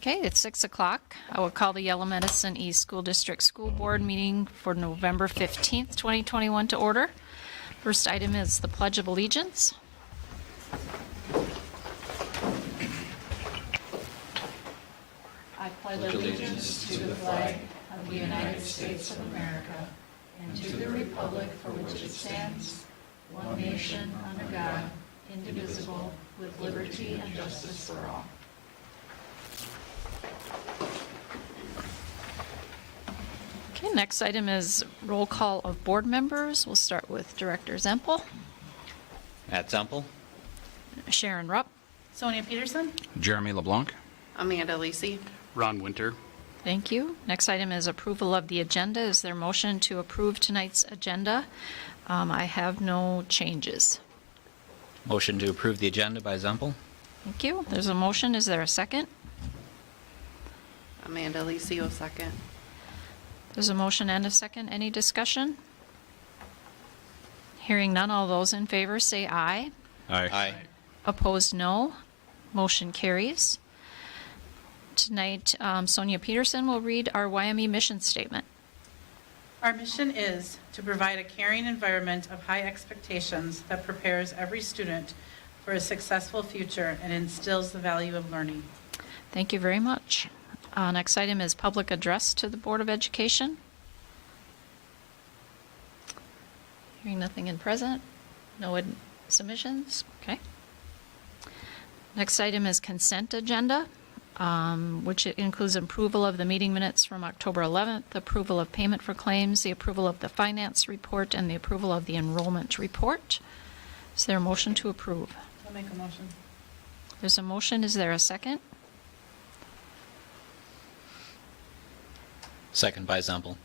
Okay, it's 6 o'clock. I will call the Yellow Medicine East School District School Board meeting for November 15th, 2021 to order. First item is the Pledge of Allegiance. I pledge allegiance to the flag of the United States of America and to the republic for which it stands, one nation under God, indivisible, with liberty and justice for all. Okay, next item is roll call of board members. We'll start with Director Zempel, Matt Zempel. Sharon Rupp, Sonia Peterson. Jeremy LeBlanc. Amanda Lacey. Ron Winter. thank you. Next item is approval of the agenda. Is there a motion to approve tonight's agenda? I have no changes. Motion to approve the agenda by Zempel. Thank you. There's a motion. Is there a second? Amanda Lacey will second. There's a motion and a second. Any discussion? Hearing none, all those in favor say aye. Aye. Opposed, no. Motion carries. Tonight, Sonia Peterson will read our YME mission statement. Our mission is to provide a caring environment of high expectations that prepares every student for a successful future and instills the value of learning. Thank you very much. Next item is public address to the Board of Education. Hearing nothing in present. No submissions. Okay. Next item is consent agenda, which includes approval of the meeting minutes from October 11th, approval of payment for claims, the approval of the finance report, and the approval of the enrollment report. Is there a motion to approve? I'll make a motion. There's a motion. Is there a second? Second by Zempel.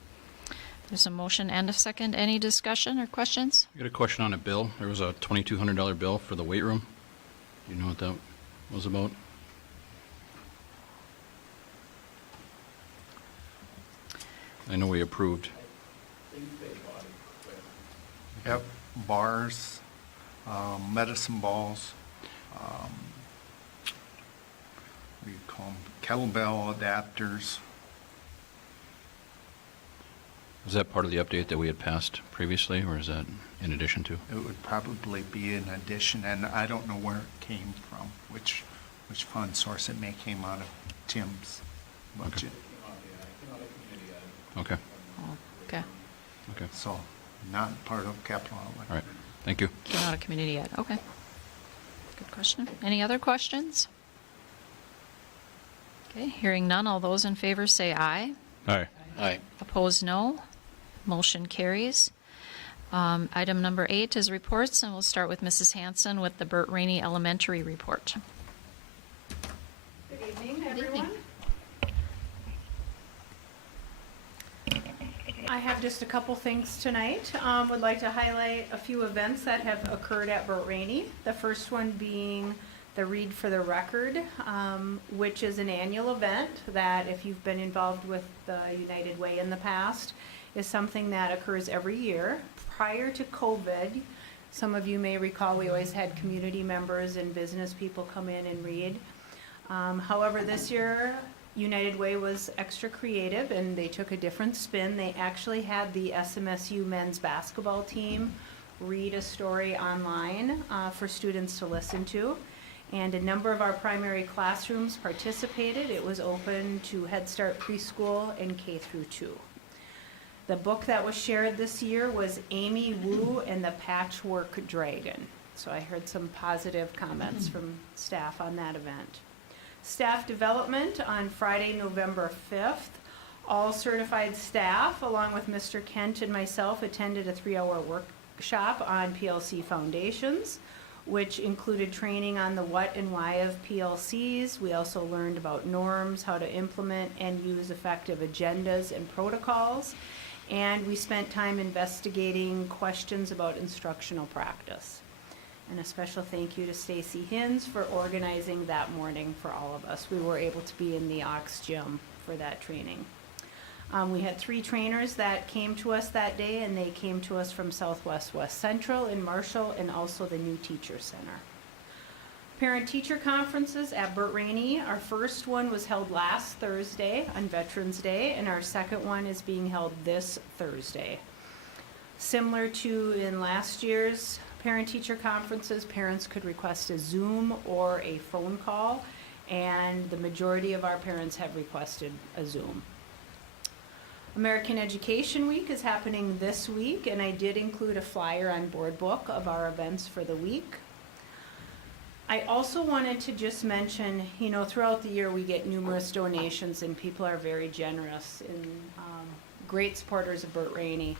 There's a motion and a second. Any discussion or questions? I got a question on a bill. There was a $2,200 bill for the weight room. Do you know what that was about? I know we approved. Yep, bars, medicine balls, what do you call them, kettlebell adapters. Was that part of the update that we had passed previously, or is that in addition to? It would probably be an addition, and I don't know where it came from, which fund source. It may came out of Tim's budget. Okay, Okay. okay. So not part of capital outlay. All right, thank you. Came out of community yet. Okay. Good question. Any other questions? Okay, hearing none. All those in favor say aye. Aye. Aye. Opposed, no. Motion carries. Item number 8 is reports, and we'll start with Mrs. Hanson with the Burt Rainey Elementary report. Good evening, everyone. I have just a couple things tonight. Would like to highlight a few events that have occurred at Burt Rainey. The first one being the Read for the Record, which is an annual event that, if you've been involved with the United Way in the past, is something that occurs every year. Prior to COVID, some of you may recall we always had community members and business people come in and read. However, this year, United Way was extra creative and they took a different spin. They actually had the SMSU men's basketball team read a story online for students to listen to. And a number of our primary classrooms participated. It was open to Head Start preschool and K through 2. The book that was shared this year was Amy Wu and the Patchwork Dragon. So I heard some positive comments from staff on that event. Staff development on Friday, November 5th. All certified staff, along with Mr. Kent and myself, attended a 3-hour workshop on PLC foundations, which included training on the what and why of PLCs. We also learned about norms, how to implement and use effective agendas and protocols. And we spent time investigating questions about instructional practice. And a special thank you to Stacy Hins for organizing that morning for all of us. We were able to be in the Aux Gym for that training. We had 3 trainers that came to us that day, and they came to us from Southwest West Central in Marshall and also the New Teacher Center. Parent-teacher conferences at Burt Rainey. Our first one was held last Thursday on Veterans Day, and our second one is being held this Thursday. Similar to in last year's parent-teacher conferences, parents could request a Zoom or a phone call, and the majority of our parents have requested a Zoom. American Education Week is happening this week, and I did include a flyer on Board Book of our events for the week. I also wanted to just mention, you know, throughout the year we get numerous donations and people are very generous and great supporters of Burt Rainey.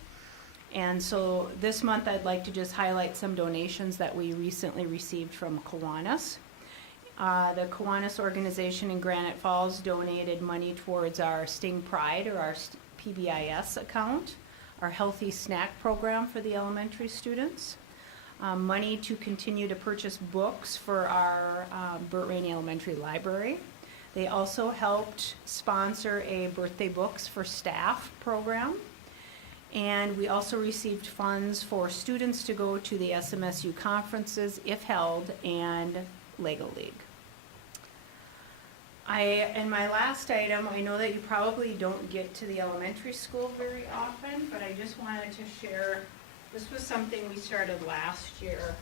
And so this month I'd like to just highlight some donations that we recently received from Kiwanis. The Kiwanis organization in Granite Falls donated money towards our Sting Pride or our PBIS account, our healthy snack program for the elementary students. Money to continue to purchase books for our Burt Rainey Elementary Library. They also helped sponsor a birthday books for staff program. And we also received funds for students to go to the SMSU conferences, if held, and Lego League. And my last item, I know that you probably don't get to the elementary school very often, but I just wanted to share. This was something we started last year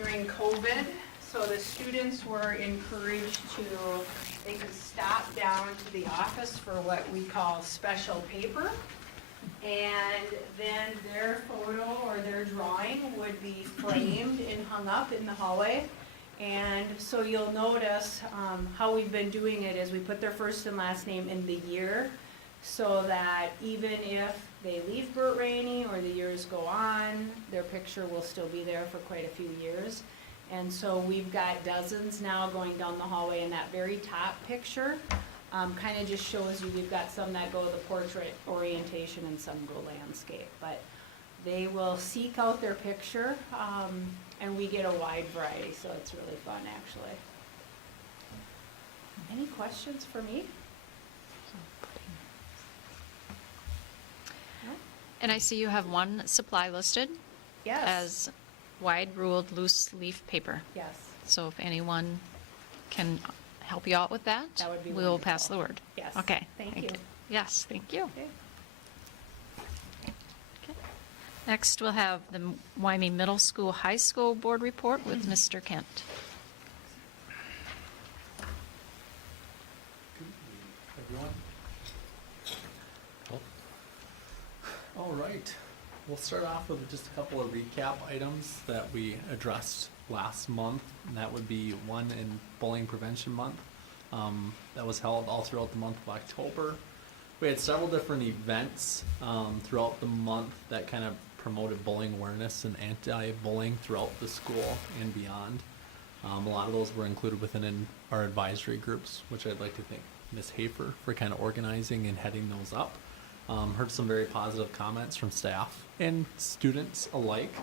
during COVID. So the students were encouraged they could stop down to the office for what we call special paper. And then their photo or their drawing would be framed and hung up in the hallway. And so you'll notice how we've been doing it is we put their first and last name in the year, so that even if they leave Burt Rainey or the years go on, their picture will still be there for quite a few years. And so we've got dozens now going down the hallway, and that very top picture kind of just shows you, we've got some that go the portrait orientation and some go landscape. But they will seek out their picture, and we get a wide variety, so it's really fun actually. Any questions for me? And I see you have one supply listed Yes. as wide ruled loose leaf paper. Yes. So if anyone can help you out with that, That would be we'll pass the wonderful. word. Yes. Okay. Thank you. Yes, thank you. Okay. Okay. Next, we'll have the Wyoming Middle School, High School Board Report with Mr. Kent. Everyone? Oh. All right. We'll start off with just a couple of recap items that we addressed last month. And that would be one in Bullying Prevention Month. That was held all throughout the month of October. We had several different events throughout the month that kind of promoted bullying awareness and anti-bullying throughout the school and beyond. A lot of those were included within our advisory groups, which I'd like to thank Ms. Hafer for kind of organizing and heading those up. Heard some very positive comments from staff and students alike.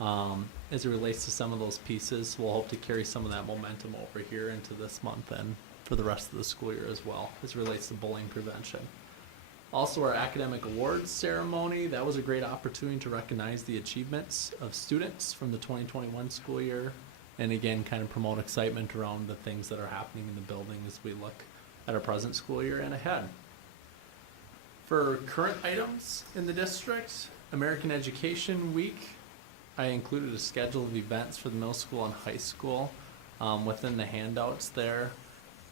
As it relates to some of those pieces, we'll hope to carry some of that momentum over here into this month and for the rest of the school year as well, as it relates to bullying prevention. Also, our academic awards ceremony, that was a great opportunity to recognize the achievements of students from the 2021 school year, and again, kind of promote excitement around the things that are happening in the building as we look at our present school year and ahead. For current items in the district, American Education Week, I included a schedule of events for the middle school and high school within the handouts there.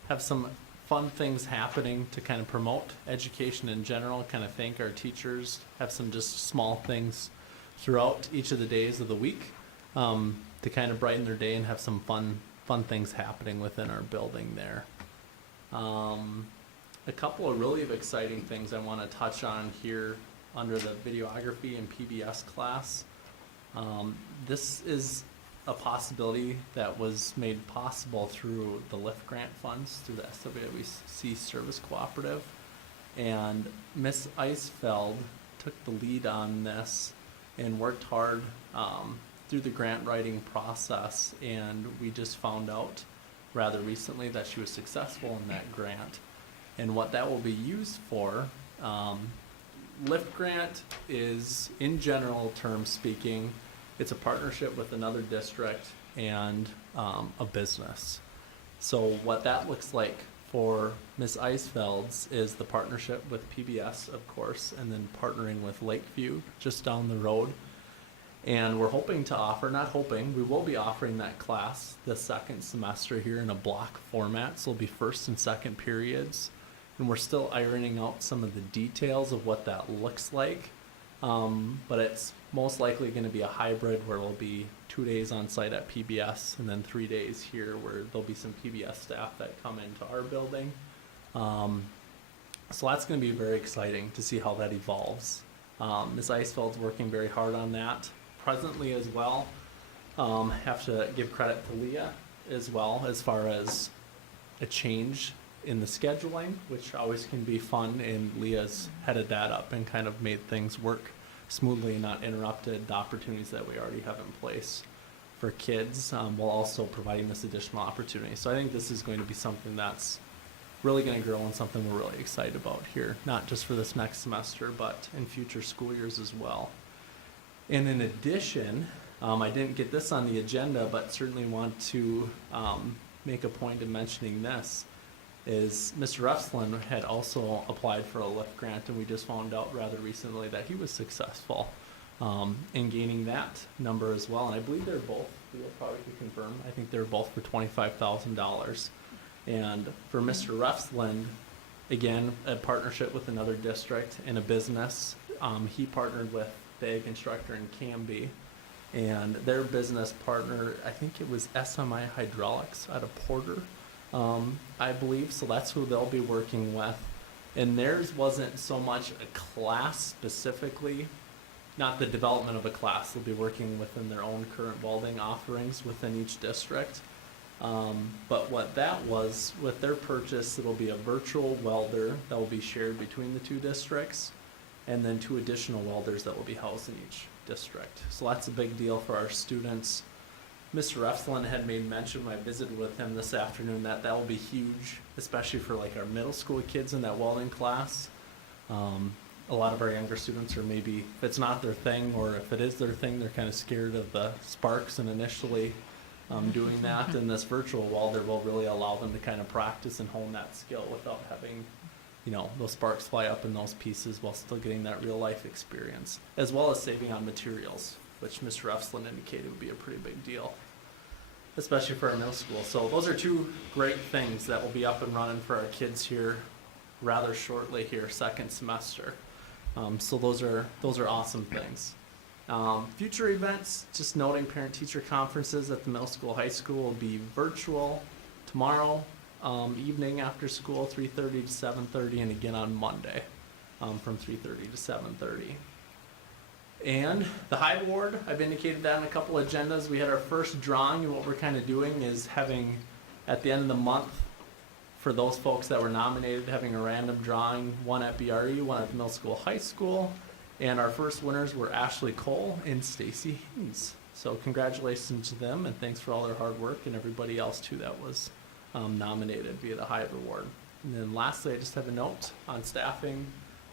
Have some fun things happening to kind of promote education in general, kind of thank our teachers, have some just small things throughout each of the days of the week to kind of brighten their day and have some fun things happening within our building there. A couple of really exciting things I want to touch on here under the videography and PBS class. This is a possibility that was made possible through the LIFT grant funds through the SWWC Service Cooperative. And Ms. Eisfeld took the lead on this and worked hard through the grant writing process. And we just found out rather recently that she was successful in that grant. And what that will be used for, LIFT grant is, in general terms speaking, it's a partnership with another district and a business. So what that looks like for Ms. Eisfeld's is the partnership with PBS, of course, and then partnering with Lakeview just down the road. And we're hoping to offer, not hoping, we will be offering that class the second semester here in a block format. So it'll be first and second periods. And we're still ironing out some of the details of what that looks like. But it's most likely going to be a hybrid where it'll be 2 days on site at PBS and then 3 days here where there'll be some PBS staff that come into our building. So that's going to be very exciting to see how that evolves. Ms. Eisfeld's working very hard on that presently as well. Have to give credit to Leah as well as far as a change in the scheduling, which always can be fun, and Leah's headed that up and kind of made things work smoothly and not interrupted the opportunities that we already have in place for kids, while also providing this additional opportunity. So I think this is going to be something that's really going to grow and something we're really excited about here, not just for this next semester, but in future school years as well. And in addition, I didn't get this on the agenda, but certainly want to make a point of mentioning this, is Mr. Refslin had also applied for a LIFT grant, and we just found out rather recently that he was successful in gaining that number as well. And I believe they're both, we'll probably confirm, I think they're both for $25,000. And for Mr. Refslin, again, a partnership with another district and a business. He partnered with the ag instructor in Canby, and their business partner, I think it was SMI Hydraulics out of Porter, I believe. So that's who they'll be working with. And theirs wasn't so much a class specifically, not the development of a class. They'll be working within their own current welding offerings within each district. But what that was, with their purchase, it'll be a virtual welder that will be shared between the two districts, and then 2 additional welders that will be housed in each district. So that's a big deal for our students. Mr. Refslin had made mention when I visited with him this afternoon that will be huge, especially for like our middle school kids in that welding class. A lot of our younger students are maybe, if it's not their thing, or if it is their thing, they're kind of scared of the sparks and initially doing that. And this virtual welder will really allow them to kind of practice and hone that skill without having, you know, those sparks fly up in those pieces while still getting that real life experience, as well as saving on materials, which Mr. Refslin indicated would be a pretty big deal, especially for our middle school. So those are 2 great things that will be up and running for our kids here rather shortly here, second semester. So those are awesome things. Future events, just noting parent-teacher conferences at the middle school, high school will be virtual tomorrow evening after school, 3:30 to 7:30, and again on Monday from 3:30 to 7:30. And the Hive Award, I've indicated that in a couple agendas. We had our first drawing, and what we're kind of doing is having, at the end of the month, for those folks that were nominated, having a random drawing, one at BRE, one at the middle school, high school. And our first winners were Ashley Cole and Stacy Haynes. So congratulations to them, and thanks for all their hard work, and everybody else too that was nominated via the Hive Award. And then lastly, I just have a note on staffing.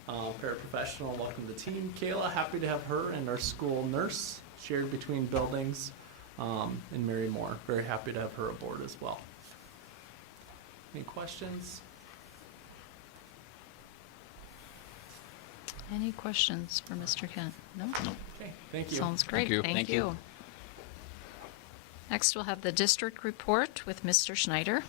Paraprofessional, welcome to the team. Kayla, happy to have her and our school nurse shared between buildings. And Mary Moore, very happy to have her aboard as well. Any questions? Any questions for Mr. Kent? No? Okay, thank you. Sounds great. you. Thank Thank you. you. Next, we'll have the district report with Mr. Schneider.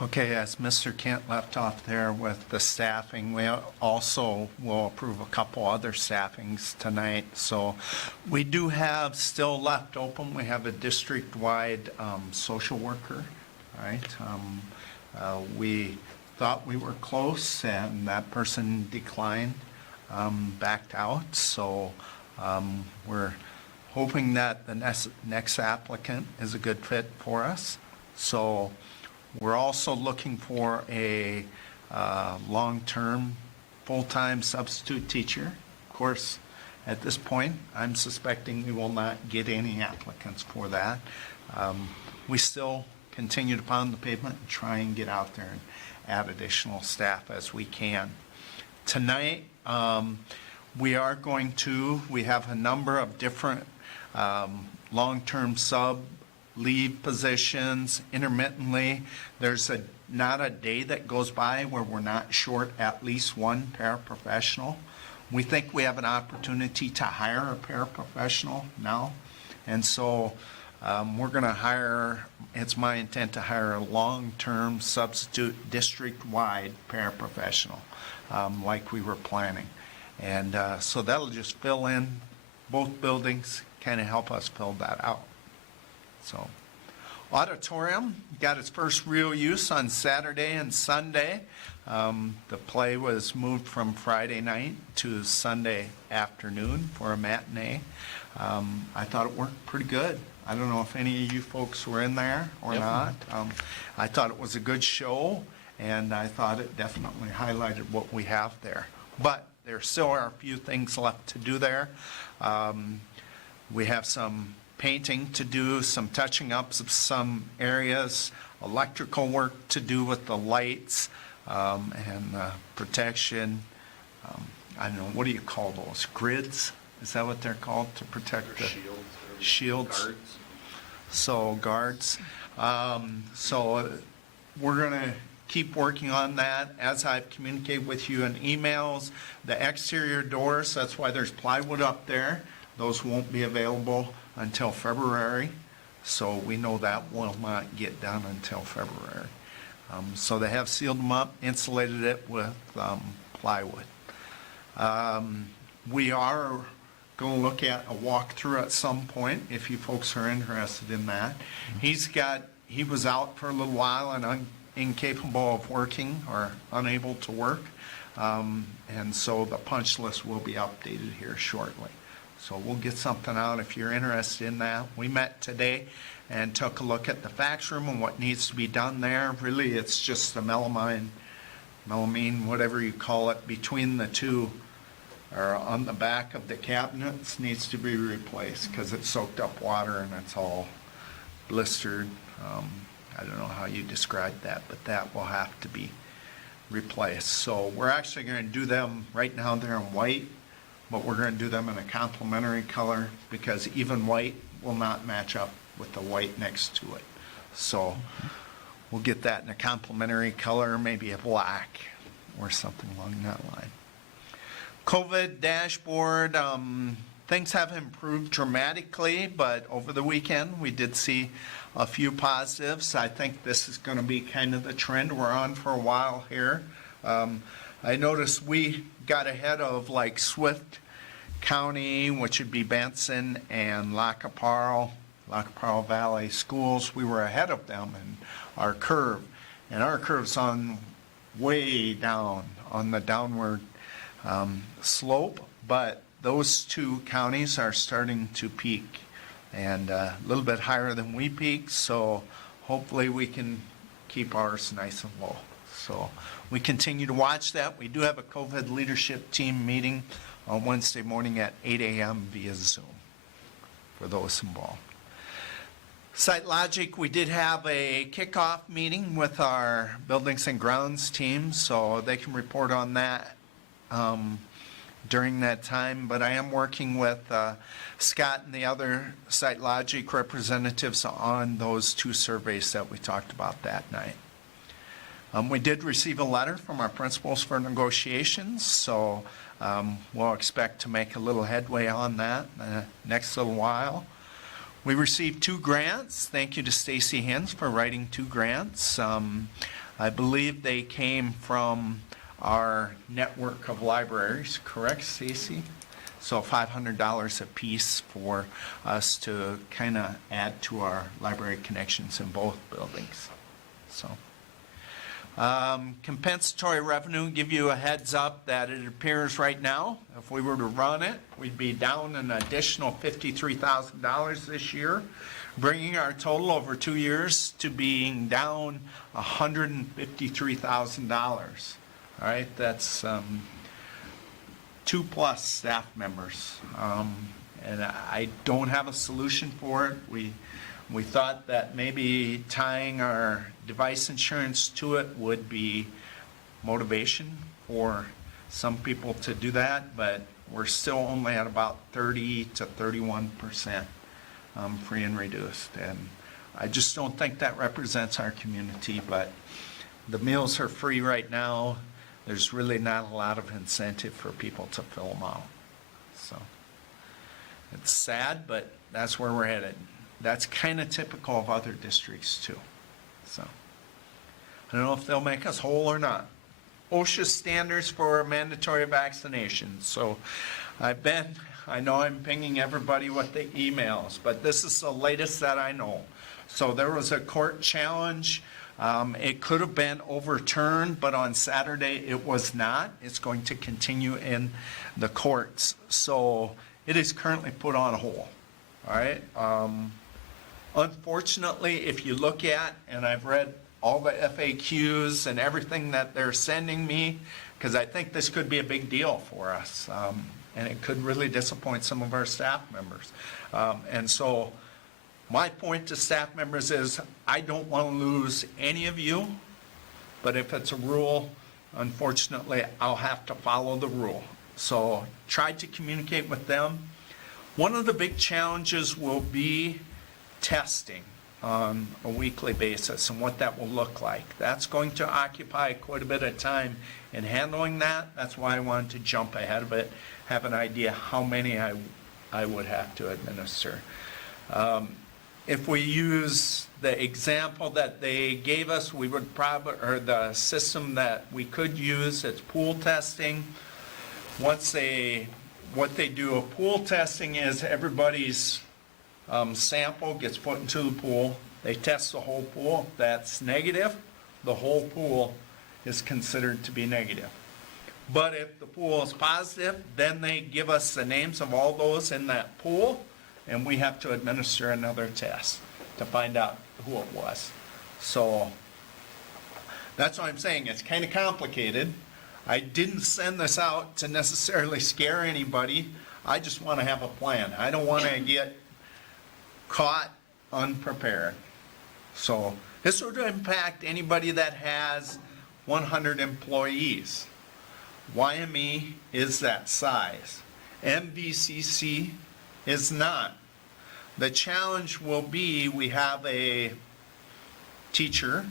Okay, as Mr. Kent left off there with the staffing, we also will approve a couple other staffings tonight. So we do have still left open, we have a district-wide social worker, right? We thought we were close, and that person declined, backed out. So we're hoping that the next applicant is a good fit for us. So we're also looking for a long-term, full-time substitute teacher. Of course, at this point, I'm suspecting we will not get any applicants for that. We still continue to pound the pavement and try and get out there and add additional staff as we can. Tonight, we have a number of different long-term sub leave positions intermittently. There's not a day that goes by where we're not short at least one paraprofessional. We think we have an opportunity to hire a paraprofessional now. And so we're going to hire, it's my intent to hire a long-term substitute district-wide paraprofessional like we were planning. And so that'll just fill in both buildings, kind of help us fill that out. So, auditorium got its first real use on Saturday and Sunday. The play was moved from Friday night to Sunday afternoon for a matinee. I thought it worked pretty good. I don't know if any of you folks were in there or not. I thought it was a good show, and I thought it definitely highlighted what we have there. But there still are a few things left to do there. We have some painting to do, some touching ups of some areas, electrical work to do with the lights, and protection. I don't know, what do you call those? Grids? Is that what they're called, to protect the shields? So guards. So we're going to keep working on that as I've communicated with you in emails. The exterior doors, that's why there's plywood up there. Those won't be available until February. So we know that will not get done until February. So they have sealed them up, insulated it with plywood. We are going to look at a walkthrough at some point if you folks are interested in that. He was out for a little while and incapable of working or unable to work. And so the punch list will be updated here shortly. So we'll get something out if you're interested in that. We met today and took a look at the fax room and what needs to be done there. Really, it's just the melamine, whatever you call it, between the two or on the back of the cabinets needs to be replaced because it soaked up water and it's all blistered. I don't know how you describe that, but that will have to be replaced. So we're actually going to do them, right now they're in white, but we're going to do them in a complementary color because even white will not match up with the white next to it. So we'll get that in a complementary color, maybe a black or something along that line. COVID dashboard, things have improved dramatically, but over the weekend we did see a few positives. I think this is going to be kind of the trend we're on for a while here. I noticed we got ahead of like Swift County, which would be Benson and Lacaparo Valley schools. We were ahead of them in our curve, and our curve's on way down on the downward slope, but those two counties are starting to peak and a little bit higher than we peak, so hopefully we can keep ours nice and low. So we continue to watch that. We do have a COVID leadership team meeting on Wednesday morning at 8 a.m. via Zoom for those involved. SiteLogic, we did have a kickoff meeting with our buildings and grounds team, so they can report on that during that time. But I am working with Scott and the other SiteLogic representatives on those two surveys that we talked about that night. We did receive a letter from our principals for negotiations, so we'll expect to make a little headway on that next little while. We received 2 grants. Thank you to Stacy Hens for writing 2 grants. I believe they came from our network of libraries, correct, Stacy? So $500 a piece for us to kind of add to our library connections in both buildings. So. Compensatory revenue, give you a heads up that it appears right now, if we were to run it, we'd be down an additional $53,000 this year, bringing our total over 2 years to being down $153,000. All right, that's 2+ staff members. And I don't have a solution for it. We thought that maybe tying our device insurance to it would be motivation for some people to do that, but we're still only at about 30 to 31% free and reduced. And I just don't think that represents our community, but the meals are free right now. There's really not a lot of incentive for people to fill them out. So it's sad, but that's where we're headed. That's kind of typical of other districts too. So I don't know if they'll make us whole or not. OSHA standards for mandatory vaccinations. So I know I'm pinging everybody with the emails, but this is the latest that I know. So there was a court challenge. It could have been overturned, but on Saturday it was not. It's going to continue in the courts. So it is currently put on hold. All right. Unfortunately, if you look at, and I've read all the FAQs and everything that they're sending me, because I think this could be a big deal for us, and it could really disappoint some of our staff members. And so my point to staff members is I don't want to lose any of you, but if it's a rule, unfortunately, I'll have to follow the rule. So try to communicate with them. One of the big challenges will be testing on a weekly basis and what that will look like. That's going to occupy quite a bit of time in handling that. That's why I wanted to jump ahead of it, have an idea how many I would have to administer. If we use the example that they gave us, we would probably, or the system that we could use, it's pool testing. What they do of pool testing is everybody's sample gets put into the pool. They test the whole pool. If that's negative, the whole pool is considered to be negative. But if the pool is positive, then they give us the names of all those in that pool, and we have to administer another test to find out who it was. So that's what I'm saying. It's kind of complicated. I didn't send this out to necessarily scare anybody. I just want to have a plan. I don't want to get caught unprepared. So this would impact anybody that has 100 employees. YME is that size. MVCC is not. The challenge will be we have a teacher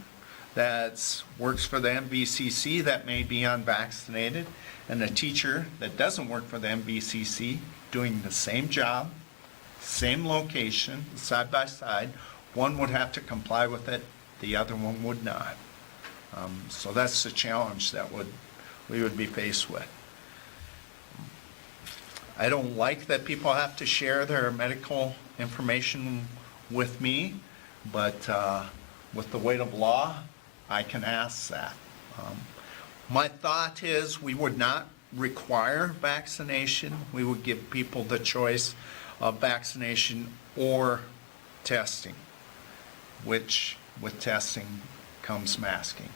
that works for the MVCC that may be unvaccinated, and a teacher that doesn't work for the MVCC doing the same job, same location, side by side. One would have to comply with it, the other one would not. So that's the challenge that we would be faced with. I don't like that people have to share their medical information with me, but with the weight of law, I can ask that. My thought is we would not require vaccination. We would give people the choice of vaccination or testing, which with testing comes masking.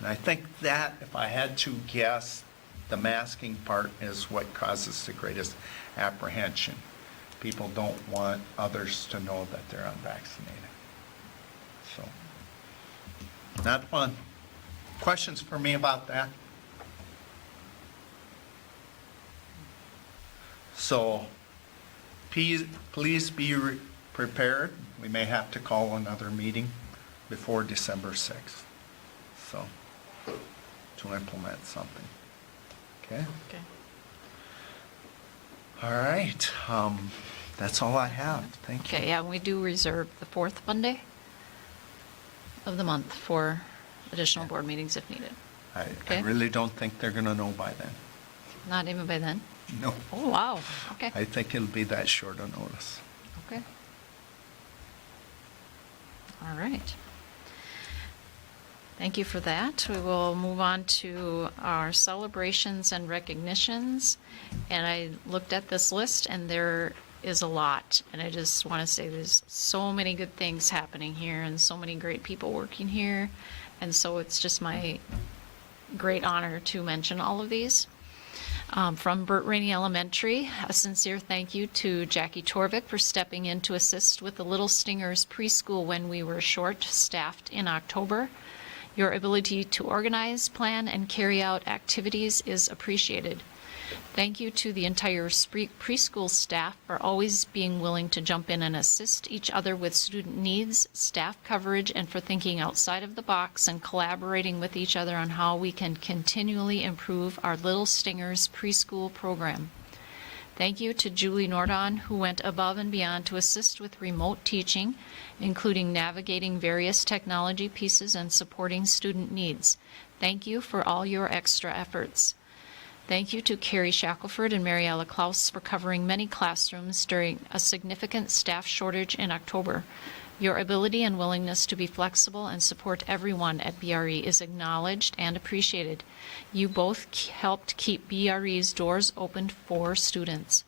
And I think that, if I had to guess, the masking part is what causes the greatest apprehension. People don't want others to know that they're unvaccinated. So, not fun. Questions for me about that? So, please be prepared. We may have to call another meeting before December 6th. So, to implement something. Okay? Okay. All right. That's all I have. Thank you. Okay, yeah, we do reserve the fourth Monday of the month for additional board meetings if needed. I Okay. really don't think they're going to know by then. Not even by then? No. Oh, wow, okay, I think it'll be that short a notice. okay. All right. Thank you for that. We will move on to our celebrations and recognitions. And I looked at this list, and there is a lot. And I just want to say there's so many good things happening here and so many great people working here. And so it's just my great honor to mention all of these. From Burt Rainey Elementary, a sincere thank you to Jackie Torvik for stepping in to assist with the Little Stingers preschool when we were short-staffed in October. Your ability to organize, plan, and carry out activities is appreciated. Thank you to the entire preschool staff for always being willing to jump in and assist each other with student needs, staff coverage, and for thinking outside of the box and collaborating with each other on how we can continually improve our Little Stingers preschool program. Thank you to Julie Nordon, who went above and beyond to assist with remote teaching, including navigating various technology pieces and supporting student needs. Thank you for all your extra efforts. Thank you to Carrie Shackelford and Mariella Klaus for covering many classrooms during a significant staff shortage in October. Your ability and willingness to be flexible and support everyone at BRE is acknowledged and appreciated. You both helped keep BRE's doors open for students.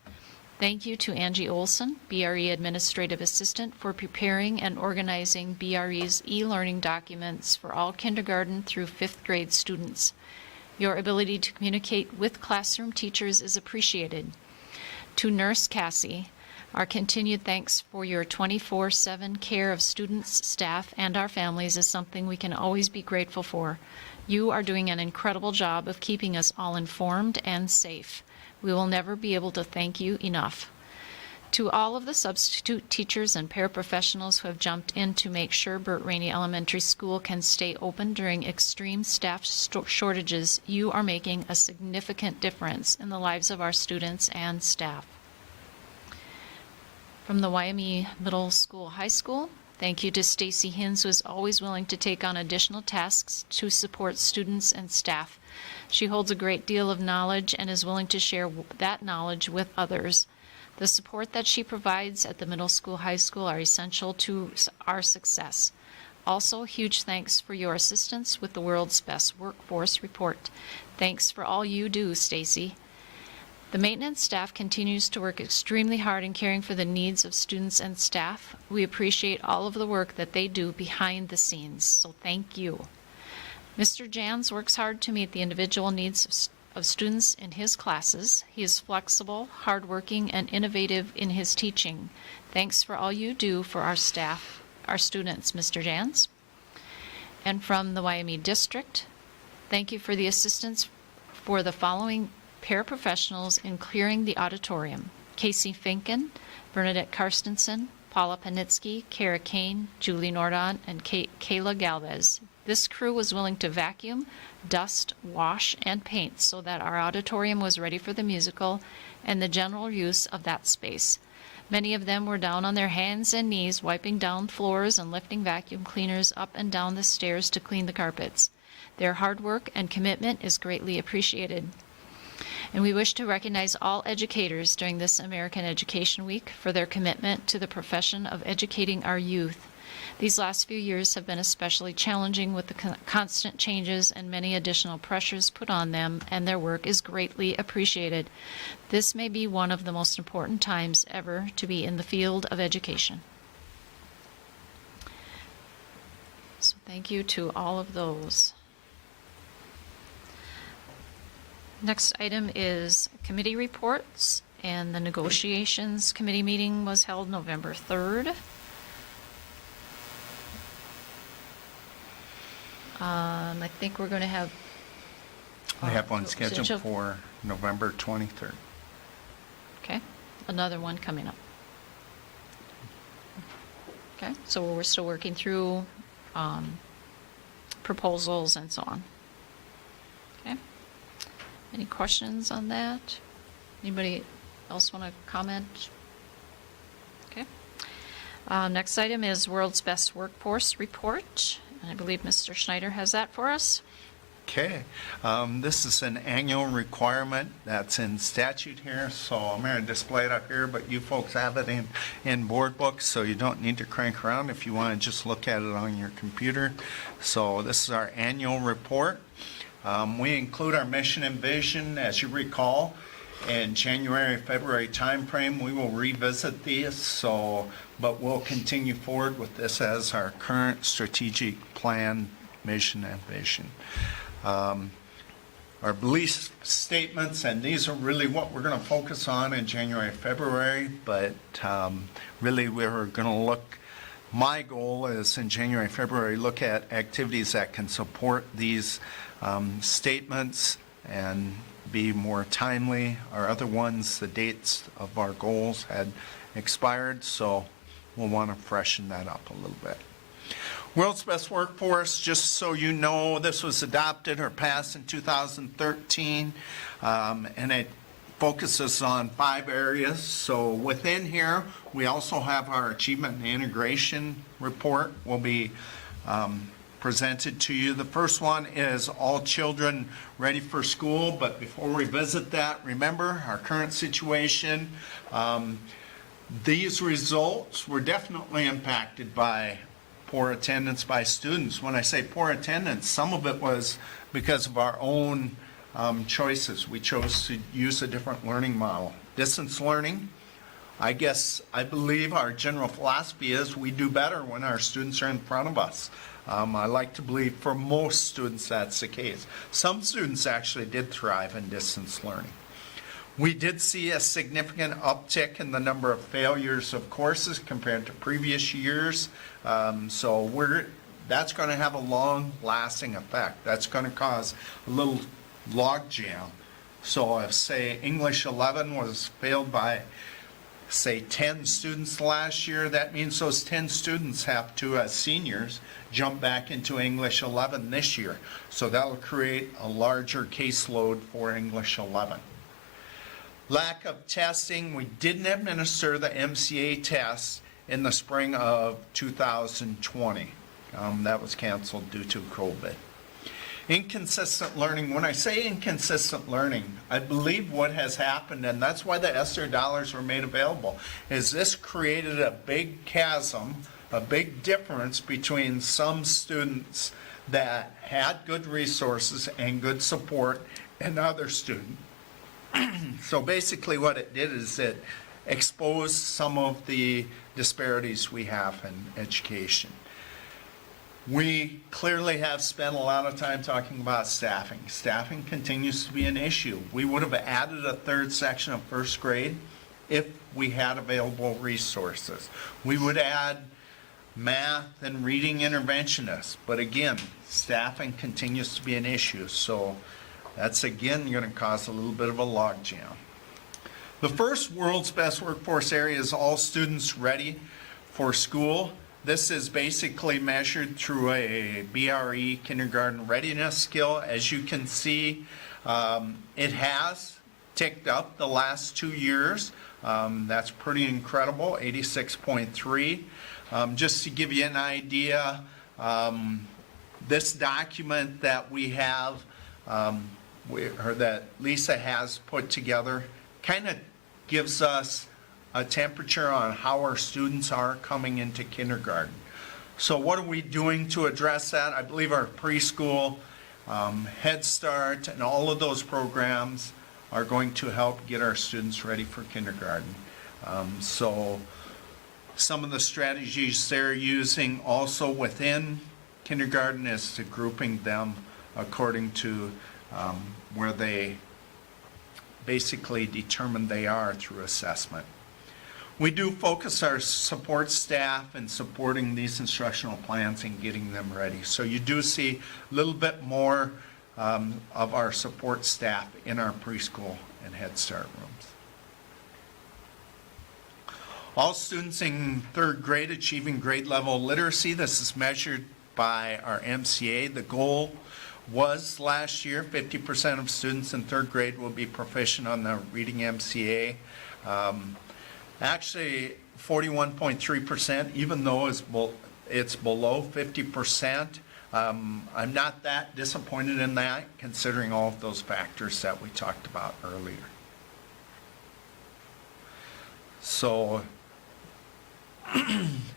Thank you to Angie Olson, BRE Administrative Assistant, for preparing and organizing BRE's e-learning documents for all kindergarten through 5th grade students. Your ability to communicate with classroom teachers is appreciated. To Nurse Cassie, our continued thanks for your 24/7 care of students, staff, and our families is something we can always be grateful for. You are doing an incredible job of keeping us all informed and safe. We will never be able to thank you enough. To all of the substitute teachers and paraprofessionals who have jumped in to make sure Burt Rainey Elementary School can stay open during extreme staff shortages, you are making a significant difference in the lives of our students and staff. From the Wyoming Middle School High School, thank you to Stacy Hins, who is always willing to take on additional tasks to support students and staff. She holds a great deal of knowledge and is willing to share that knowledge with others. The support that she provides at the middle school, high school are essential to our success. Also, huge thanks for your assistance with the World's Best Workforce Report. Thanks for all you do, Stacy. The maintenance staff continues to work extremely hard in caring for the needs of students and staff. We appreciate all of the work that they do behind the scenes, so thank you. Mr. Jans works hard to meet the individual needs of students in his classes. He is flexible, hardworking, and innovative in his teaching. Thanks for all you do for our staff, our students, Mr. Jans. And from the Wyoming District, thank you for the assistance for the following paraprofessionals in clearing the auditorium: Casey Finken, Bernadette Karstensen, Paula Panitsky, Kara Kane, Julie Nordon, and Kayla Galvez. This crew was willing to vacuum, dust, wash, and paint so that our auditorium was ready for the musical and the general use of that space. Many of them were down on their hands and knees, wiping down floors and lifting vacuum cleaners up and down the stairs to clean the carpets. Their hard work and commitment is greatly appreciated. And we wish to recognize all educators during this American Education Week for their commitment to the profession of educating our youth. These last few years have been especially challenging with the constant changes and many additional pressures put on them, and their work is greatly appreciated. This may be one of the most important times ever to be in the field of education. So thank you to all of those. Next item is committee reports, and the negotiations committee meeting was held November 3rd. I think we're going to have. I have one scheduled for November 23rd. Okay, another one coming up. Okay, so we're still working through proposals and so on. Okay, any questions on that? Anybody else want to comment? Okay. Next item is World's Best Workforce Report. And I believe Mr. Schneider has that for us. Okay, this is an annual requirement that's in statute here, so I'm going to display it up here, but you folks have it in board books, so you don't need to crank around if you want to just look at it on your computer. So this is our annual report. We include our mission and vision, as you recall, in January, February timeframe. We will revisit these, but we'll continue forward with this as our current strategic plan, mission, and vision. Our belief statements, and these are really what we're going to focus on in January, February, but really we're going to look, my goal is in January, February, look at activities that can support these statements and be more timely. Our other ones, the dates of our goals had expired, so we'll want to freshen that up a little bit. World's Best Workforce, just so you know, this was adopted or passed in 2013, and it focuses on 5 areas. So within here, we also have our Achievement and Integration Report will be presented to you. The first one is all children ready for school, but before we visit that, remember our current situation. These results were definitely impacted by poor attendance by students. When I say poor attendance, some of it was because of our own choices. We chose to use a different learning model. Distance learning, I believe our general philosophy is we do better when our students are in front of us. I like to believe for most students that's the case. Some students actually did thrive in distance learning. We did see a significant uptick in the number of failures of courses compared to previous years. So that's going to have a long-lasting effect. That's going to cause a little log jam. So if, say, English 11 was failed by, say, 10 students last year, that means those 10 students have to, as seniors, jump back into English 11 this year. So that'll create a larger caseload for English 11. Lack of testing, we didn't administer the MCA test in the spring of 2020. That was canceled due to COVID. Inconsistent learning, when I say inconsistent learning, I believe what has happened, and that's why the ESSER dollars were made available, is this created a big chasm, a big difference between some students that had good resources and good support and other students. So basically what it did is it exposed some of the disparities we have in education. We clearly have spent a lot of time talking about staffing. Staffing continues to be an issue. We would have added a 3rd section of 1st grade if we had available resources. We would add math and reading interventionists, but again, staffing continues to be an issue. So that's again going to cause a little bit of a logjam. The first World's Best Workforce area is all students ready for school. This is basically measured through a BRE kindergarten readiness skill. As you can see, it has ticked up the last 2 years. That's pretty incredible, 86.3. Just to give you an idea, this document that we have, or that Lisa has put together, kind of gives us a temperature on how our students are coming into kindergarten. So what are we doing to address that? I believe our preschool, Head Start, and all of those programs are going to help get our students ready for kindergarten. So some of the strategies they're using also within kindergarten is to grouping them according to where they basically determine they are through assessment. We do focus our support staff in supporting these instructional plans and getting them ready. So you do see a little bit more of our support staff in our preschool and Head Start rooms. All students in 3rd grade achieving grade level literacy. This is measured by our MCA. The goal was last year 50% of students in 3rd grade will be proficient on the reading MCA. Actually 41.3%, even though it's below 50%. I'm not that disappointed in that, considering all of those factors that we talked about earlier. So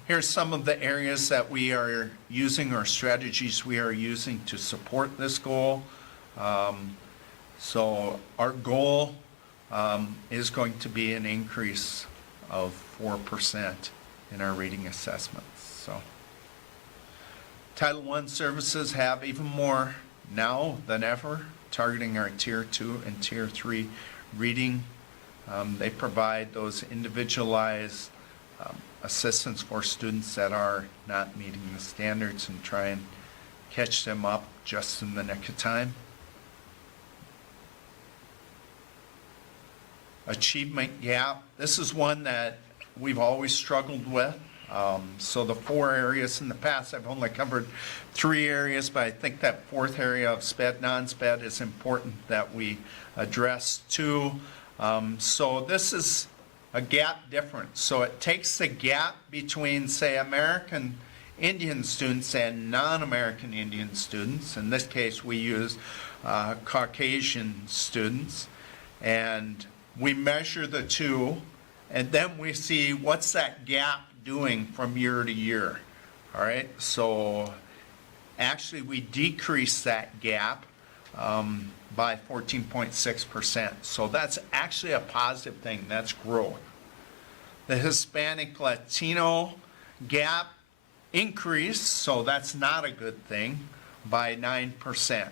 here's some of the areas that we are using, or strategies we are using to support this goal. So our goal is going to be an increase of 4% in our reading assessments. So Title I services have even more now than ever, targeting our Tier 2 and Tier 3 reading. They provide those individualized assistance for students that are not meeting the standards and try and catch them up just in the nick of time. achievement gap. This is one that we've always struggled with. So the 4 areas in the past, I've only covered 3 areas, but I think that 4th area of SPED, non-SPED is important that we address too. So this is a gap difference. So it takes the gap between, say, American Indian students and non-American Indian students. In this case, we use Caucasian students. And we measure the two, and then we see what's that gap doing from year to year. All right, so actually we decrease that gap by 14.6%. So that's actually a positive thing. That's growth. The Hispanic Latino gap increased, so that's not a good thing, by 9%.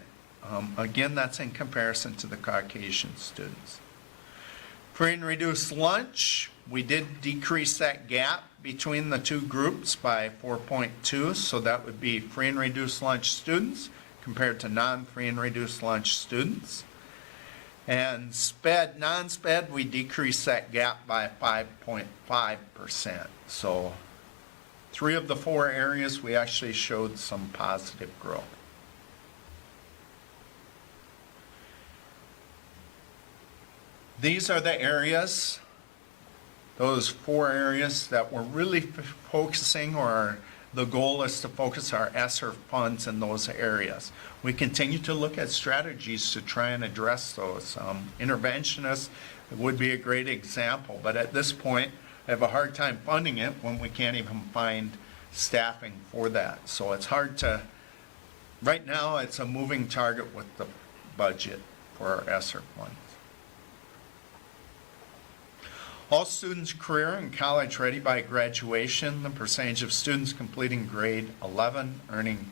Again, that's in comparison to the Caucasian students. Free and reduced lunch, we did decrease that gap between the two groups by 4.2, so that would be free and reduced lunch students compared to non-free and reduced lunch students. And SPED, non-SPED, we decreased that gap by 5.5%. So 3 of the 4 areas, we actually showed some positive growth. These are the areas, those 4 areas that we're really focusing, or the goal is to focus our ESSER funds in those areas. We continue to look at strategies to try and address those. Interventionists would be a great example, but at this point, I have a hard time funding it when we can't even find staffing for that. So it's hard to, right now, it's a moving target with the budget for our ESSER funds. All students career and college ready by graduation. The percentage of students completing grade 11 earning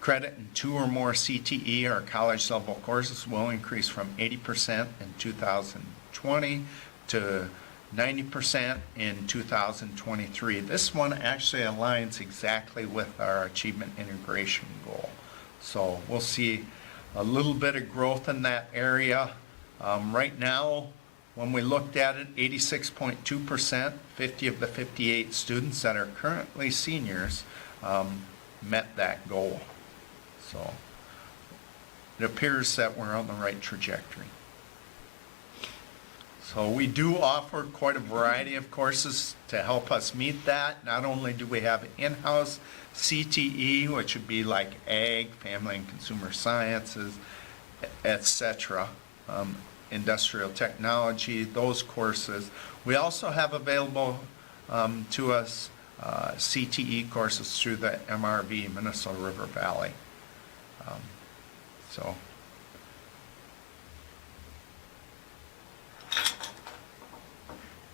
credit in 2 or more CTE or college level courses will increase from 80% in 2020 to 90% in 2023. This one actually aligns exactly with our achievement integration goal. So we'll see a little bit of growth in that area. Right now, when we looked at it, 86.2%, 50 of the 58 students that are currently seniors met that goal. So it appears that we're on the right trajectory. So we do offer quite a variety of courses to help us meet that. Not only do we have in-house CTE, which would be like ag, family and consumer sciences, etc., industrial technology, those courses. We also have available to us CTE courses through the MRV, Minnesota River Valley. So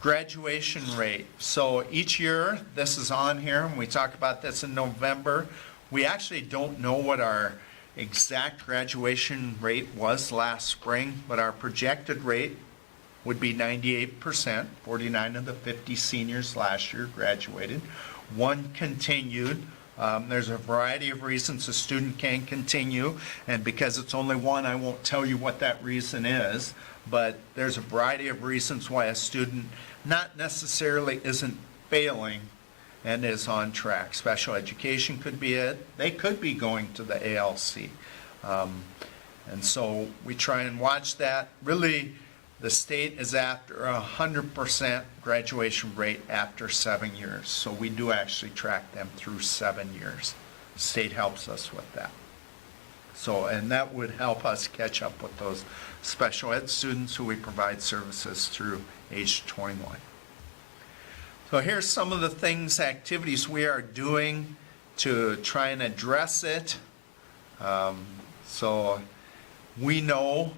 graduation rate. So each year, this is on here, and we talk about this in November. We actually don't know what our exact graduation rate was last spring, but our projected rate would be 98%. 49 of the 50 seniors last year graduated. 1 continued. There's a variety of reasons a student can continue, and because it's only 1, I won't tell you what that reason is, but there's a variety of reasons why a student not necessarily isn't failing and is on track. Special education could be it. They could be going to the ALC. And so we try and watch that. Really, the state is after 100% graduation rate after 7 years. So we do actually track them through 7 years. The state helps us with that. So, and that would help us catch up with those special ed students who we provide services through age 21. So here's some of the things, activities we are doing to try and address it. So we know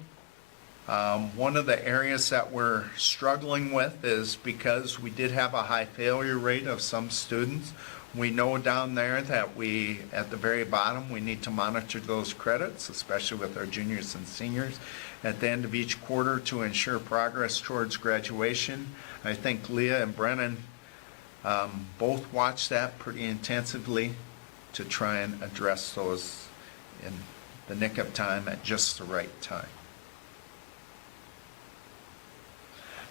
one of the areas that we're struggling with is because we did have a high failure rate of some students. We know down there that we, at the very bottom, we need to monitor those credits, especially with our juniors and seniors, at the end of each quarter to ensure progress towards graduation. I think Leah and Brennan both watch that pretty intensively to try and address those in the nick of time at just the right time.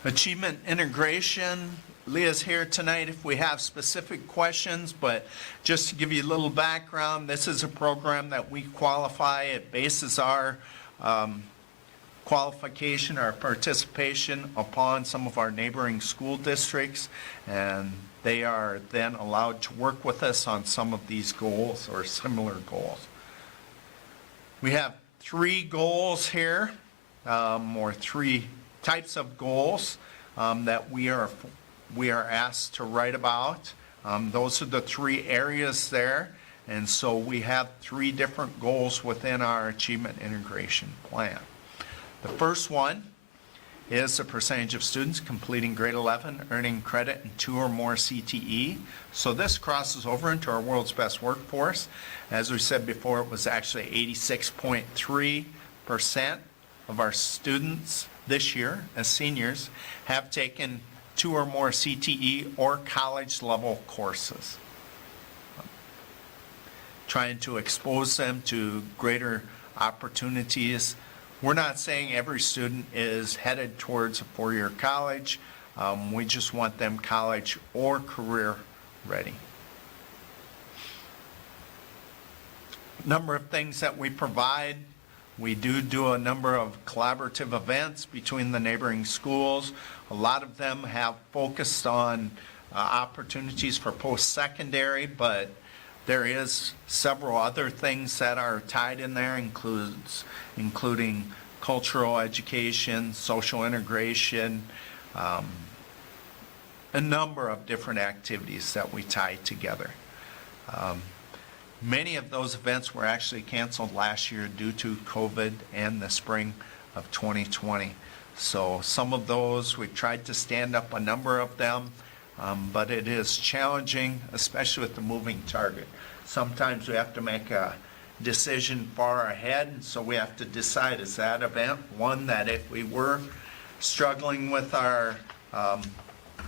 Achievement integration, Leah's here tonight if we have specific questions, but just to give you a little background, this is a program that we qualify. It bases our qualification, our participation upon some of our neighboring school districts, and they are then allowed to work with us on some of these goals or similar goals. We have 3 goals here, or 3 types of goals that we are asked to write about. Those are the 3 areas there, and so we have 3 different goals within our achievement integration plan. The first one is the percentage of students completing grade 11 earning credit in 2 or more CTE. So this crosses over into our world's best workforce. As we said before, it was actually 86.3% of our students this year as seniors have taken 2 or more CTE or college level courses. Trying to expose them to greater opportunities. We're not saying every student is headed towards a 4-year college. We just want them college or career ready. Number of things that we provide. We do a number of collaborative events between the neighboring schools. A lot of them have focused on opportunities for post-secondary, but there is several other things that are tied in there, including cultural education, social integration, a number of different activities that we tie together. Many of those events were actually canceled last year due to COVID and the spring of 2020. So some of those, we tried to stand up a number of them, but it is challenging, especially with the moving target. Sometimes we have to make a decision far ahead, and so we have to decide, is that event one that if we were struggling with our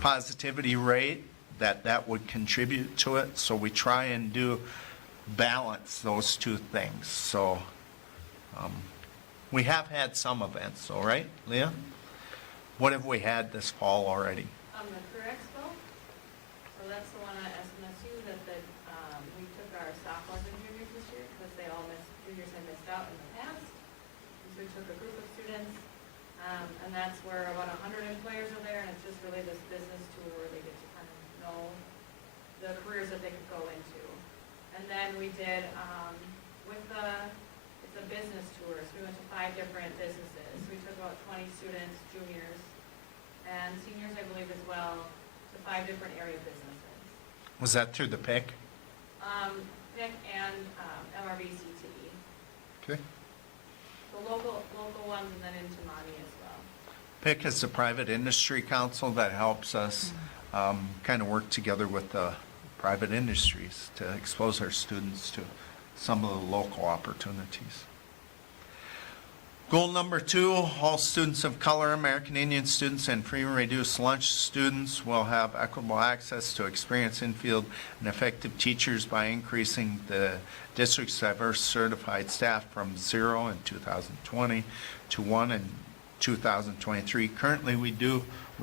positivity rate, that would contribute to it. So we try and balance those 2 things. So we have had some events, though, right, Leah? What have we had this fall already? The Career Expo, so that's the one at SMSU that we took our sophomores and juniors this year because juniors had missed out in the past. And so we took a group of students, and that's where about 100 employers are there, and it's just really this business tour where they get to kind of know the careers that they could go into. And then we did, it's a business tour, so we went to 5 different businesses. We took about 20 students, juniors, and seniors, I believe, as well, to 5 different area businesses. Was that through the PIC? PIC and MRB CTE. Okay. The local ones, and then into Monty as well. PIC is the private industry council that helps us kind of work together with the private industries to expose our students to some of the local opportunities. Goal number 2, all students of color, American Indian students, and free and reduced lunch students will have equitable access to experienced in-field and effective teachers by increasing the district's diverse certified staff from 0 in 2020 to 1 in 2023. Currently, we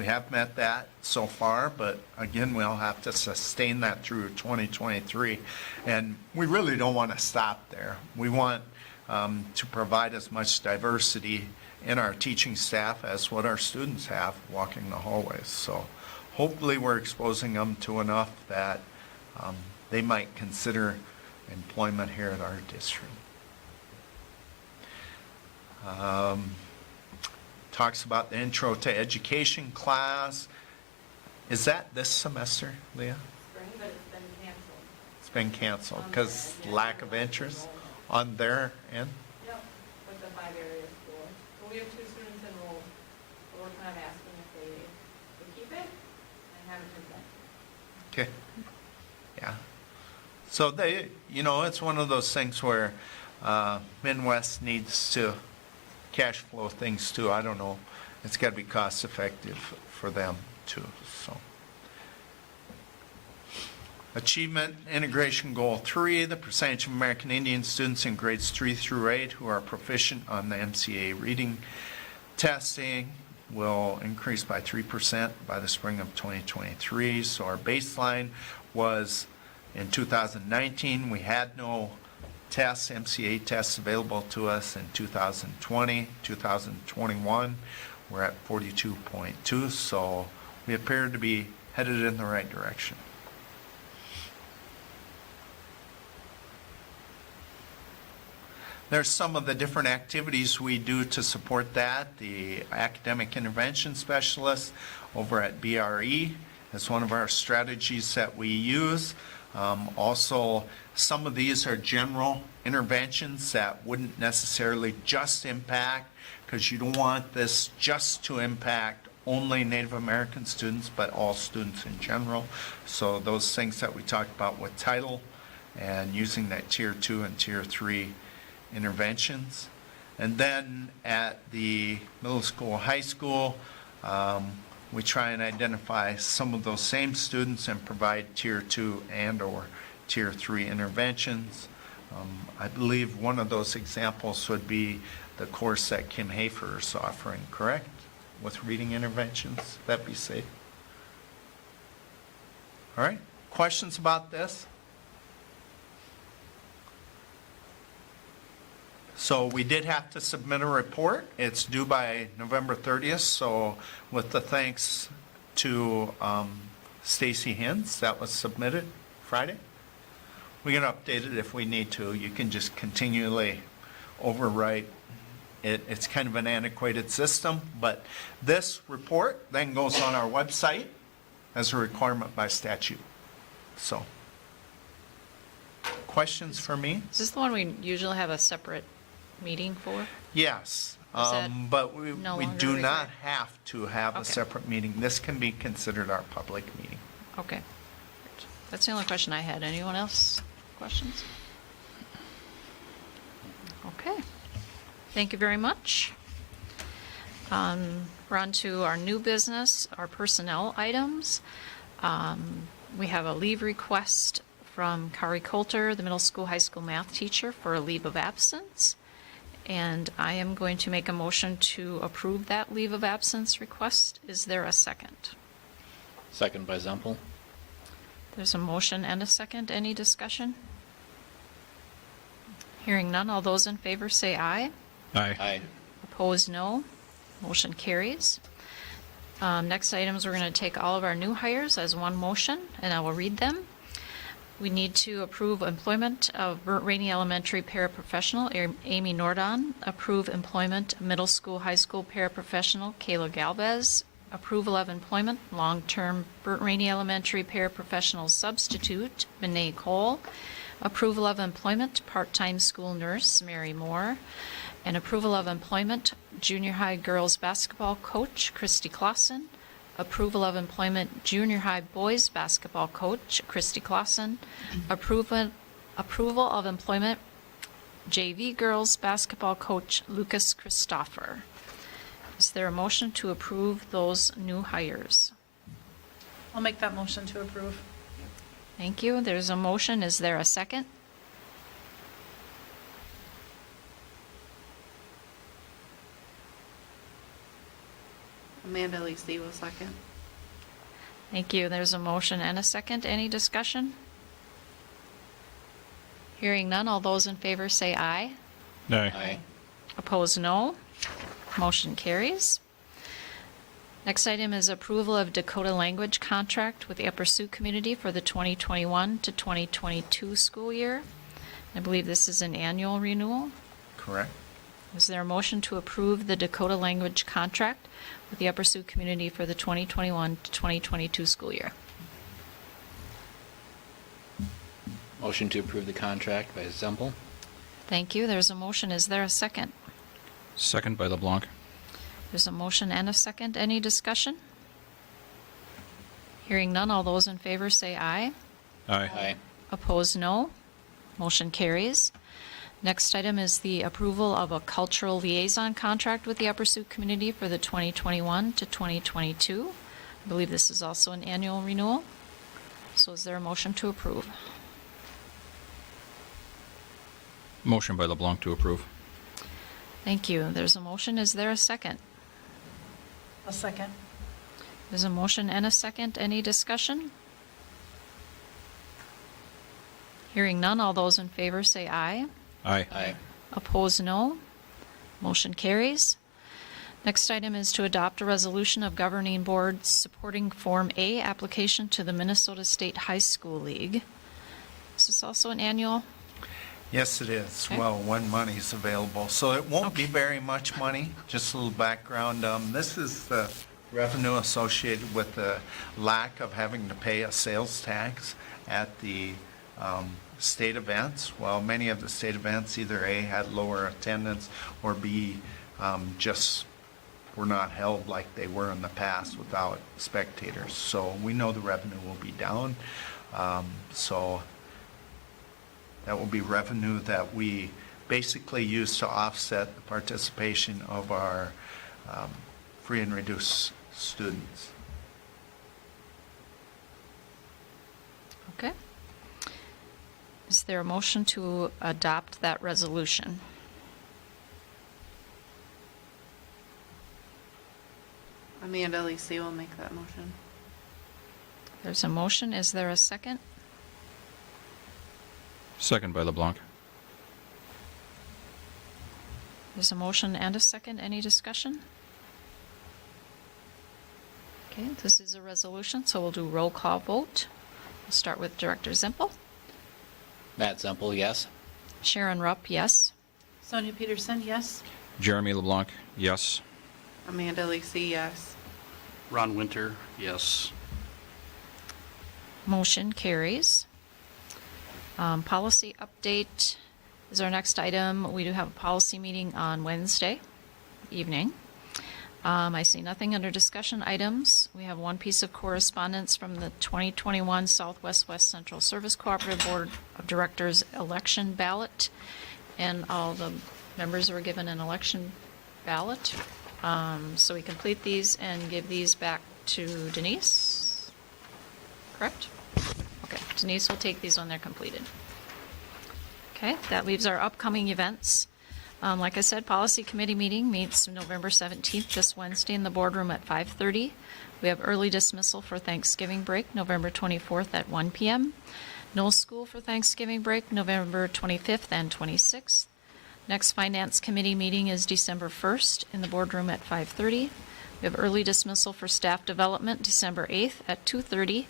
have met that so far, but again, we'll have to sustain that through 2023. And we really don't want to stop there. We want to provide as much diversity in our teaching staff as what our students have walking the hallways. So hopefully we're exposing them to enough that they might consider employment here at our district. Talks about the Intro to Education class. Is that this semester, Leah? Spring, but it's been canceled. It's been canceled because lack of interest on their end? Yep, with the 5 area schools. But we have 2 students enrolled, so we're kind of asking if they would keep it and have it in Okay. Yeah. So it's one of those things where Midwest needs to cash flow things too. I don't know. It's got to be cost effective for them too. So. Achievement Integration Goal 3, the percentage of American Indian students in grades 3 through 8 who are proficient on the MCA reading testing will increase by 3% by the spring of 2023. So our baseline was in 2019, we had no tests, MCA tests available to us in 2020, 2021. We're at 42.2, so we appear to be headed in the right direction. There's some of the different activities we do to support that. The academic intervention specialist over at BRE is one of our strategies that we use. Also, some of these are general interventions that wouldn't necessarily just impact, because you don't want this just to impact only Native American students, but all students in general. So those things that we talked about with title and using that Tier 2 and Tier 3 interventions. And then at the middle school, high school, we try and identify some of those same students and provide Tier 2 and or Tier 3 interventions. I believe one of those examples would be the course that Kim Hafer is offering, correct? With reading interventions, that be safe? All right, questions about this? So we did have to submit a report. It's due by November 30th, so with the thanks to Stacy Hintz, that was submitted Friday. We can update it if we need to. You can just continually overwrite it. It's kind of an antiquated system, but this report then goes on our website as a requirement by statute. So, questions for me? Is this the one we usually have a separate meeting for? Yes, Is that but we no we longer do not required? have to have a Okay. separate meeting. This can be considered our public meeting. Okay. That's the only question I had. Anyone else? Questions? Okay. Thank you very much. We're on to our new business, our personnel items. We have a leave request from Kari Coulter, the middle school, high school math teacher, for a leave of absence. And I am going to make a motion to approve that leave of absence request. Is there a second? Second by Zempel. There's a motion and a second. Any discussion? Hearing none, all those in favor say aye. Aye. Opposed, no. Motion carries. Next items, we're going to take all of our new hires as one motion, and I will read them. We need to approve employment of Burnt Rainey Elementary paraprofessional Amy Nordon, approve employment middle school, high school paraprofessional Kayla Galvez, approval of employment long-term Burnt Rainey Elementary paraprofessional substitute Bené Cole, approval of employment part-time school nurse Mary Moore, and approval of employment junior high girls basketball coach Christy Clausen, approval of employment junior high boys basketball coach Christy Clausen, approval of employment JV girls basketball coach Lucas Christopher. Is there a motion to approve those new hires? I'll make that motion to approve. Thank you. There's a motion. Is there a second? Amanda Lisi will second. Thank you. There's a motion and a second. Any discussion? Hearing none, all those in favor say aye. Aye. Opposed, no. Motion carries. Next item is approval of Dakota language contract with the Upper Sioux community for the 2021 to 2022 school year. I believe this is an annual renewal. Correct? Is there a motion to approve the Dakota language contract with the Upper Sioux community for the 2021 to 2022 school year? Motion to approve the contract by Zempel. Thank you. There's a motion. Is there a second? Second by LeBlanc. There's a motion and a second. Any discussion? Hearing none, all those in favor say aye. Aye. Opposed, no. Motion carries. Next item is the approval of a cultural liaison contract with the Upper Sioux community for the 2021 to 2022. I believe this is also an annual renewal. So is there a motion to approve? Motion by LeBlanc to approve. Thank you. There's a motion. Is there a second? I'll second. There's a motion and a second. Any discussion? Hearing none, all those in favor say aye. Aye. Aye. Opposed, no. Motion carries. Next item is to adopt a resolution of governing board supporting Form A application to the Minnesota State High School League. Is this also an annual? Yes, it is. Okay. Well, when money's available. So it won't be very much money, just a little background. This is the revenue associated with the lack of having to pay a sales tax at the state events. Well, many of the state events, either A, had lower attendance, or B, just were not held like they were in the past without spectators. So we know the revenue will be down. So that will be revenue that we basically use to offset the participation of our free and reduced students. Okay. Is there a motion to adopt that resolution? Amanda Lisi will make that motion. There's a motion. Is there a second? Second by LeBlanc. There's a motion and a second. Any discussion? Okay, this is a resolution, so we'll do roll call vote. We'll start with Director Zimpel. Matt Zempel, yes. Sharon Rupp, yes. Sonia Peterson, yes. Jeremy LeBlanc, yes. Amanda Lisi, yes. Ron Winter, yes. Motion carries. Policy update is our next item. We do have a policy meeting on Wednesday evening. I see nothing under discussion items. We have one piece of correspondence from the 2021 Southwest West Central Service Cooperative Board of Directors election ballot. And all the members were given an election ballot. So we complete these and give these back to Denise. Correct? Okay, Denise will take these when they're completed. Okay, that leaves our upcoming events. Like I said, Policy Committee meeting meets November 17th, this Wednesday in the boardroom at 5:30. We have early dismissal for Thanksgiving break, November 24th at 1 p.m. No school for Thanksgiving break, November 25th and 26th. Next Finance Committee meeting is December 1st in the boardroom at 5:30. We have early dismissal for staff development, December 8th at 2:30.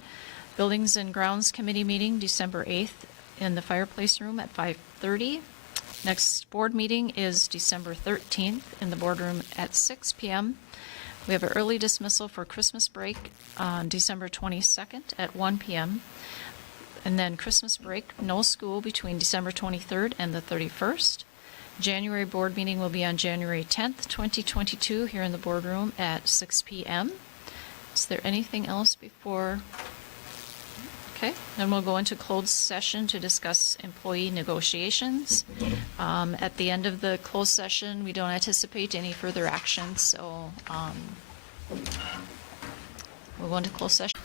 Buildings and Grounds Committee meeting, December 8th in the fireplace room at 5:30. Next board meeting is December 13th in the boardroom at 6 p.m. We have an early dismissal for Christmas break on December 22nd at 1 p.m. And then Christmas break, no school between December 23rd and the 31st. January board meeting will be on January 10th, 2022, here in the boardroom at 6 p.m. Is there anything else before? Okay, then we'll go into closed session to discuss employee negotiations. At the end of the closed session, we don't anticipate any further action, so we'll go into closed session.